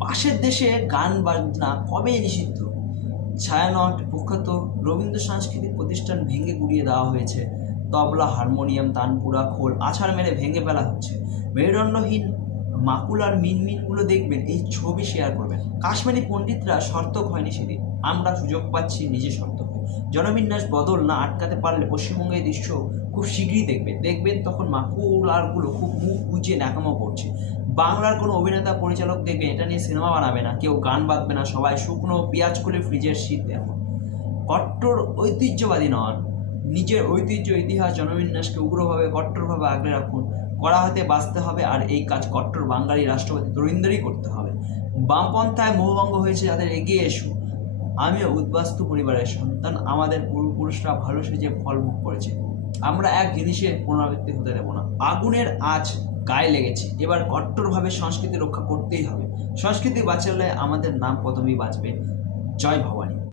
পাশের দেশে গান বাজনা কবে নিষিদ্ধ? ছায়ানট প্রখ্যাত রবীন্দ্র সাংস্কৃতিক প্রতিষ্ঠান ভেঙে গুড়িয়ে দেওয়া হয়েছে। তবলা, হারমোনিয়াম, তানপুরা, খোল আছাড় মেরে ভেঙে ফেলা হচ্ছে। মেরুদণ্ডহীন মাকুলার মিনমিনগুলো দেখবেন, এই ছবি শেয়ার করবেন। কাশ্মীরি পণ্ডিতরা সর্তক হয়নি সেদিন, আমরা সুযোগ পাচ্ছি নিজে সর্তক হয়ে। জনবিন্যাস বদল না আটকাতে পারলে পশ্চিমবঙ্গের দৃশ্য খুব শীঘ্রই দেখবেন তখন মাকুলারগুলো খুব মুখ গুজিয়ে ন্যাকামো করছে। বাংলার কোনো অভিনেতা পরিচালক দেখবেন এটা নিয়ে সিনেমা বানাবে না, কেউ গান বাঁধবে না, সবাই শুকনো পেঁয়াজ খুলে ফ্রিজের শীত দেখো। কট্টর ঐতিহ্যবাদী নন, নিজের ঐতিহ্য, ইতিহাস, জনবিন্যাসকে উগ্রভাবে কট্টরভাবে আগলে রাখুন। কড়া হাতে বাঁচতে হবে, আর এই কাজ কট্টর বাঙালি রাষ্ট্রপতি তরুণদেরই করতে হবে। বামপন্থায় মোহভঙ্গ হয়েছে যাদের, এগিয়ে এসো। আমিও উদ্বাস্তু পরিবারের সন্তান, আমাদের পূর্বপুরুষরা ভালো সেজে ফল ভোগ করেছে, আমরা এক জিনিসের পুনরাবৃত্তি হতে দেব না। আগুনের আঁচ গায়ে লেগেছে, এবার কট্টরভাবে সংস্কৃতি রক্ষা করতেই হবে। সংস্কৃতি বাঁচালে আমাদের নাম প্রথমেই বাঁচবে। জয় ভবানী।